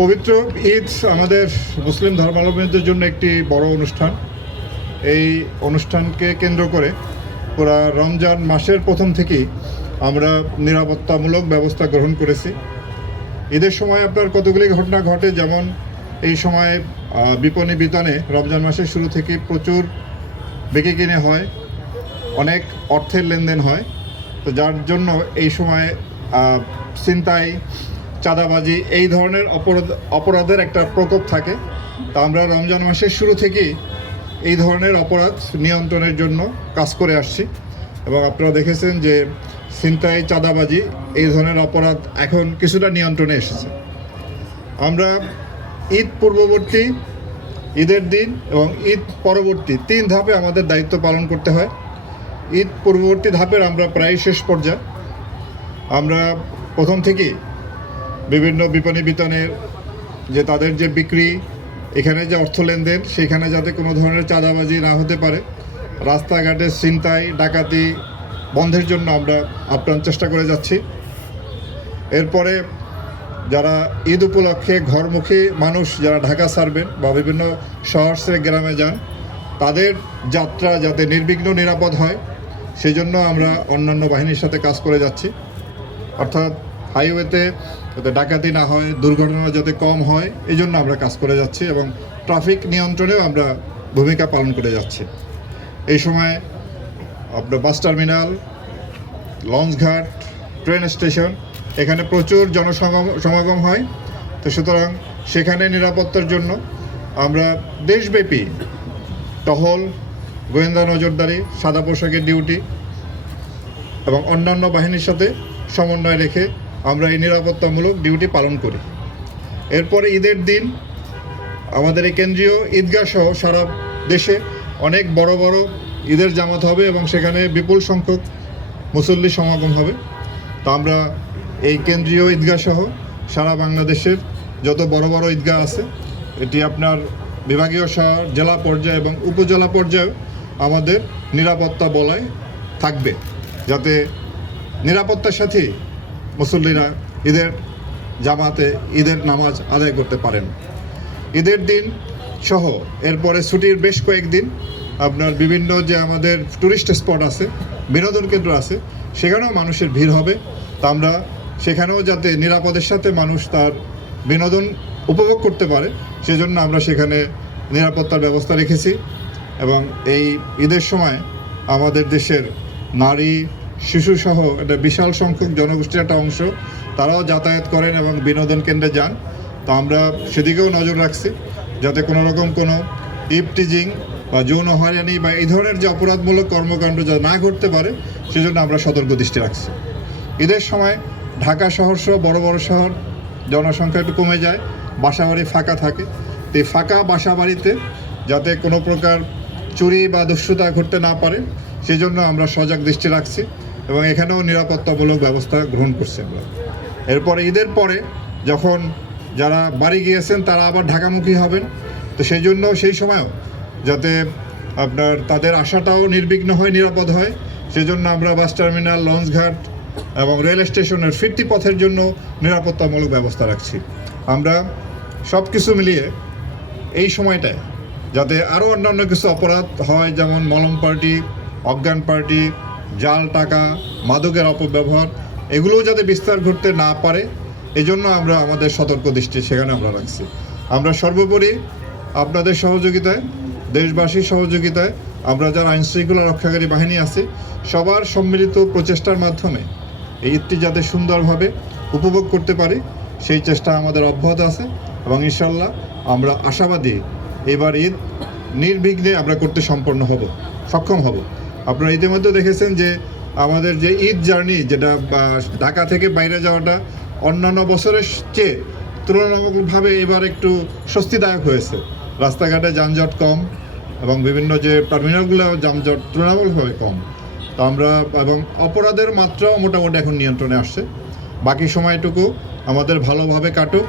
পবিত্র ঈদ আমাদের মুসলিম ধর্মাবলম্বীদের জন্য একটি বড় অনুষ্ঠান। এই অনুষ্ঠানকে কেন্দ্র করে পুরা রমজান মাসের প্রথম থেকেই আমরা নিরাপত্তামূলক ব্যবস্থা গ্রহণ করেছি। ঈদের সময় আপনার কতগুলি ঘটনা ঘটে? যেমন এই সময় বিপণী বিতানে রমজান মাসের শুরু থেকে প্রচুর বেঁকে কিনে হয়, অনেক অর্থের লেনদেন হয়। তো যার জন্য এই সময় ছিনতাই চাঁদাবাজি, এই ধরনের অপরাধ অপরাধের একটা প্রকোপ থাকে। তা আমরা রমজান মাসের শুরু থেকেই এই ধরনের অপরাধ নিয়ন্ত্রণের জন্য কাজ করে আসছি। এবং আপনারা দেখেছেন যে ছিনতাই চাঁদাবাজি, এই ধরনের অপরাধ এখন কিছুটা নিয়ন্ত্রণে এসেছে। আমরা ঈদ পূর্ববর্তী, ঈদের দিন এবং ঈদ পরবর্তী তিন ধাপে আমাদের দায়িত্ব পালন করতে হয়। ঈদ পূর্ববর্তী ধাপের আমরা প্রায় শেষ পর্যায়ে। আমরা প্রথম থেকেই বিভিন্ন বিপণী বিতানের যে তাদের যে বিক্রি, এখানে যে অর্থ লেনদেন, সেখানে যাতে কোনো ধরনের চাঁদাবাজি না হতে পারে। রাস্তাঘাটের ছিনতাই, ডাকাতি বন্ধের জন্য আমরা আপ্রাণ চেষ্টা করে যাচ্ছি। এরপরে যারা ঈদ উপলক্ষে ঘরমুখী মানুষ যারা ঢাকা ছাড়বেন বা বিভিন্ন শহর গ্রামে যান, তাদের যাত্রা যাতে নির্বিঘ্ন নিরাপদ হয় সেই জন্য আমরা অন্যান্য বাহিনীর সাথে কাজ করে যাচ্ছি। অর্থাৎ হাইওয়েতে যাতে ডাকাতি না হয়, দুর্ঘটনা যাতে কম হয়, এই জন্য আমরা কাজ করে যাচ্ছি এবং ট্রাফিক নিয়ন্ত্রণেও আমরা ভূমিকা পালন করে যাচ্ছি। এই সময় আপনার বাস টার্মিনাল লঞ্চঘাট ট্রেন স্টেশন, এখানে প্রচুর জনসমাগম, সমাগম হয়। তো সুতরাং সেখানে নিরাপত্তার জন্য আমরা দেশব্যাপী টহল, গোয়েন্দা নজরদারি, সাদা পোশাকের ডিউটি এবং অন্যান্য বাহিনীর সাথে সমন্বয় রেখে আমরা এই নিরাপত্তামূলক ডিউটি পালন করি। এরপরে ঈদের দিন আমাদের এই কেন্দ্রীয় ঈদগাহ সহ সারা দেশে অনেক বড় বড় ঈদের জামাত হবে এবং সেখানে বিপুল সংখ্যক মুসল্লি সমাগম হবে। তো আমরা এই কেন্দ্রীয় ঈদগাহ সহ সারা বাংলাদেশের যত বড় বড় ঈদগাহ আছে, এটি আপনার বিভাগীয় শহর জেলা পর্যায়ে এবং উপজেলা পর্যায়েও আমাদের নিরাপত্তা বলয় থাকবে। যাতে নিরাপত্তার সাথে মুসল্লিরা ঈদের জামাতে ঈদের নামাজ আদায় করতে পারেন। ঈদের দিন সহ, এরপরে ছুটির বেশ কয়েকদিন আপনার বিভিন্ন যে আমাদের টুরিস্ট স্পট আছে, বিনোদন কেন্দ্র আছে, সেখানেও মানুষের ভিড় হবে। তা আমরা সেখানেও যাতে নিরাপদের সাথে মানুষ তার বিনোদন উপভোগ করতে পারে, সেজন্য আমরা সেখানে নিরাপত্তার ব্যবস্থা রেখেছি। এবং এই ঈদের সময় আমাদের দেশের নারী শিশুসহ একটা বিশাল সংখ্যক জনগোষ্ঠীর একটা অংশ, তারাও যাতায়াত করেন এবং বিনোদন কেন্দ্রে যান। তো আমরা সেদিকেও নজর রাখছি, যাতে কোনো রকম কোনো ইপটিজিং বা যৌন হয়রানি বা এই ধরনের যে অপরাধমূলক কর্মকাণ্ড যা না ঘটতে পারে, সেজন্য আমরা সতর্ক দৃষ্টি রাখছি। ঈদের সময় ঢাকা শহর সহ বড় বড় শহর জনসংখ্যা একটু কমে যায়, বাসাবাড়ি ফাঁকা থাকে। তো এই ফাঁকা বাসাবাড়িতে যাতে কোনো প্রকার চুরি বা দুশ্চুতা ঘটতে না পারে, সেজন্য আমরা সজাগ দৃষ্টি রাখছি। এবং এখানেও নিরাপত্তামূলক ব্যবস্থা গ্রহণ করছি আমরা। এরপরে ঈদের পরে যখন যারা বাড়ি গিয়েছেন, তারা আবার ঢাকামুখী হবেন। তো সেই জন্য সেই সময়ও যাতে আপনার তাদের আশাটাও নির্বিঘ্ন হয়, নিরাপদ হয়, সেজন্য আমরা বাস টার্মিনাল লঞ্চঘাট এবং রেল স্টেশনের ফিরতি পথের জন্য নিরাপত্তামূলক ব্যবস্থা রাখছি। আমরা সব কিছু মিলিয়ে এই সময়টায় যাতে আরও অন্যান্য কিছু অপরাধ হয়, যেমন মলম পার্টি, অজ্ঞান পার্টি জাল, টাকা, মাদকের অপব্যবহার, এগুলোও যাতে বিস্তার ঘটতে না পারে, এজন্য আমরা আমাদের সতর্ক দৃষ্টি সেখানে আমরা রাখছি। আমরা সর্বোপরি আপনাদের সহযোগিতায়, দেশবাসীর সহযোগিতায় আমরা যারা আইনশৃঙ্খলা রক্ষাকারী বাহিনী আছে, সবার সম্মিলিত প্রচেষ্টার মাধ্যমে এই ঈদটি যাতে সুন্দরভাবে উপভোগ করতে পারি, সেই চেষ্টা আমাদের অব্যাহত আছে এবং ইনশাল্লাহ আমরা আশাবাদী এবার ঈদ নির্বিঘ্নে আমরা করতে সম্পন্ন হব, সক্ষম হব। আপনারা ইতিমধ্যে দেখেছেন যে আমাদের যে ঈদ জার্নি যেটা ঢাকা থেকে বাইরে যাওয়াটা অন্যান্য বছরের চেয়ে তুলনামূলকভাবে এবার একটু স্বস্তিদায়ক হয়েছে। রাস্তাঘাটে যানজট কম এবং বিভিন্ন যে টার্মিনালগুলো যানজট তুলনামূলকভাবে কম। তো আমরা, এবং অপরাধের মাত্রাও মোটামুটি এখন নিয়ন্ত্রণে আসছে। বাকি সময়টুকু আমাদের ভালোভাবে কাটুক।